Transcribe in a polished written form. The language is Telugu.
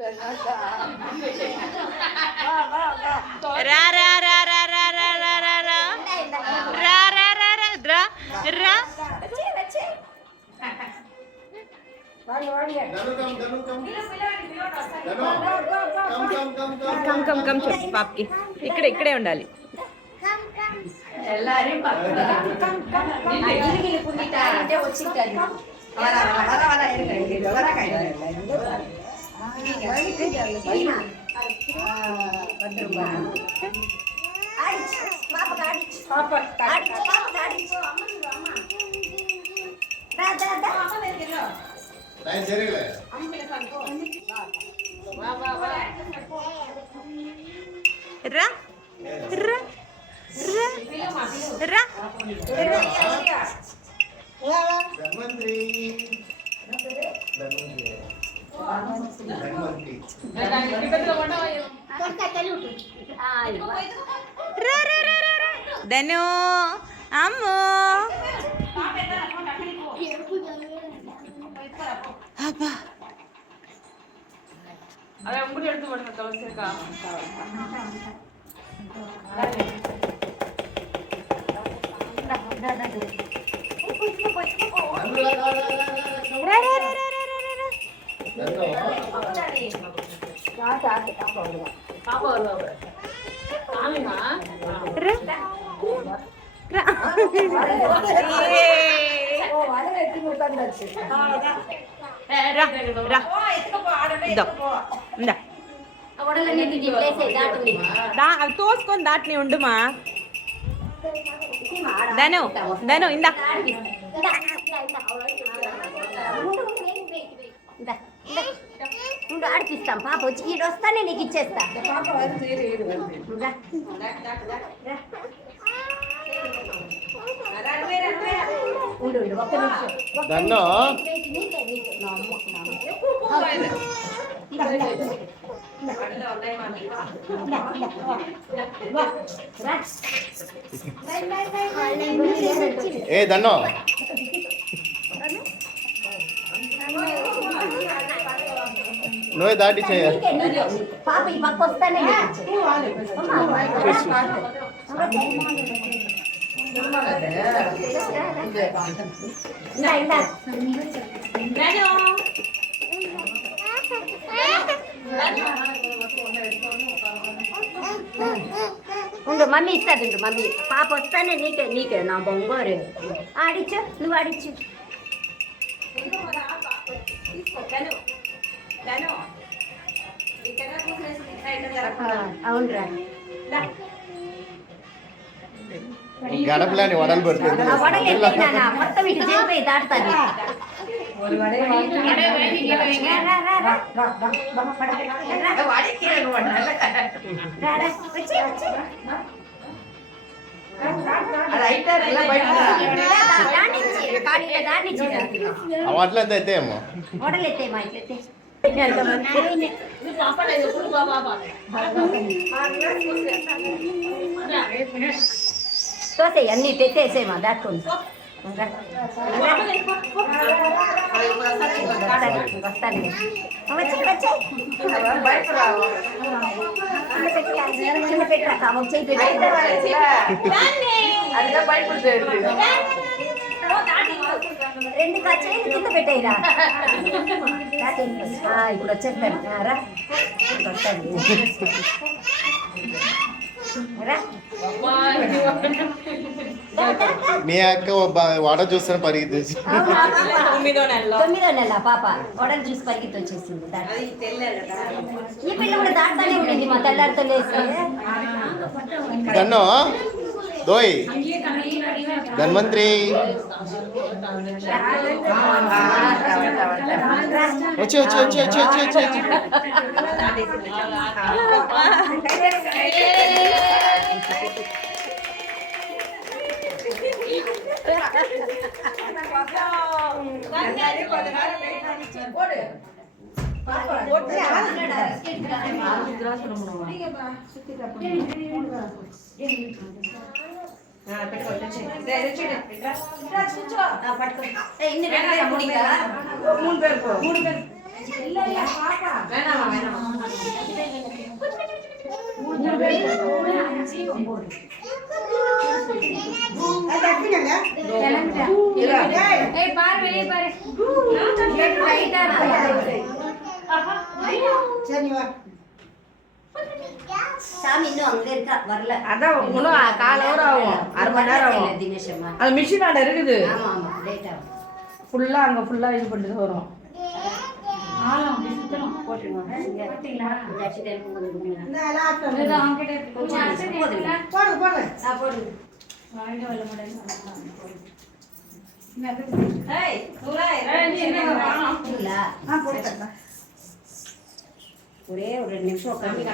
రా రా రా రా రా రా రా రా రా రా రా రా రా రా కమ్ కమ్ కమ్ చెప్పు పాపకి ఇక్కడే ఉండాలి. రా రా రా ధను అమ్మో అబ్బా అదే అంగుడి எடுத்து போடுங்க தவசேக்கா பாப்பா வருவாங்க ஆமிமா తోసుకొని దాటిని ఉండుమా ధను ధను ఇందా ఆడిపిస్తాం పాప వచ్చి ఈడు వస్తానే నీకు ఇచ్చేస్తా. ఏ దన్నో నువ్వే దాటి చేయాలి. పాప ఈ పక్క వస్తానే ఉండు మమ్మీ ఇస్తాడు మమ్మీ పాప వస్తానే నీకే నా బొంగోరు ఆడిచ్చు నువ్వు ఆడిచ్చు అవునురా గడపలని వడలు పడుతుంది మొత్తం ఇటు చేరిపోయి దాటుతాను అట్లా అయితే ఏమో వడలెత్తేమా ఇట్లయితే తోసే అన్ని తెచ్చేసేమా దాటుకోండి రెండు కచ్చేది కింద పెట్టేయరా ఇప్పుడు వచ్చేస్తాను రా వస్తాను మీ అక్క వడ చూస్తాను పరిగెత్తేసి 9వ నెల పాప వడలు చూసి పరిగెత్తి వచ్చేసింది. ఈ పిల్ల కూడా దాంట్లోనే ఉండింది మా తెల్లారితో లేసి దన్నో దోయ్ ధన్వంతరి వచ్చి వచ్చి వచ్చి వచ్చి వచ్చి వచ్చి ஏய் பாரு வெளிய பாரு கேட் ரைட்டா இருக்கு சரி வா சாமி இன்னும் அங்க இருக்கா வரல அதான் இன்னும் 1/4 hour ஆகும் 1/2 மணி நேரம் ஆகும் தினேஷ் அம்மா அது மிஷின் ஆட இருக்குது ஆமா ஆமா லேட் ஆகும் ஃபுல்லா அங்க ஃபுல்லா இது பண்ணிட்டு வரும் போட்டுருங்க இங்க போட்டீங்களா இந்த அரிசி தெலுங்கு கொஞ்சம் கொடுங்க இந்த லாஸ்ட் கொஞ்சம் அரிசி போடுங்க போடு போடு போடுங்க ஏய் இல்ல போடுங்க ஒரே ஒரு 2 நிமிஷம் உட்கார்ந்து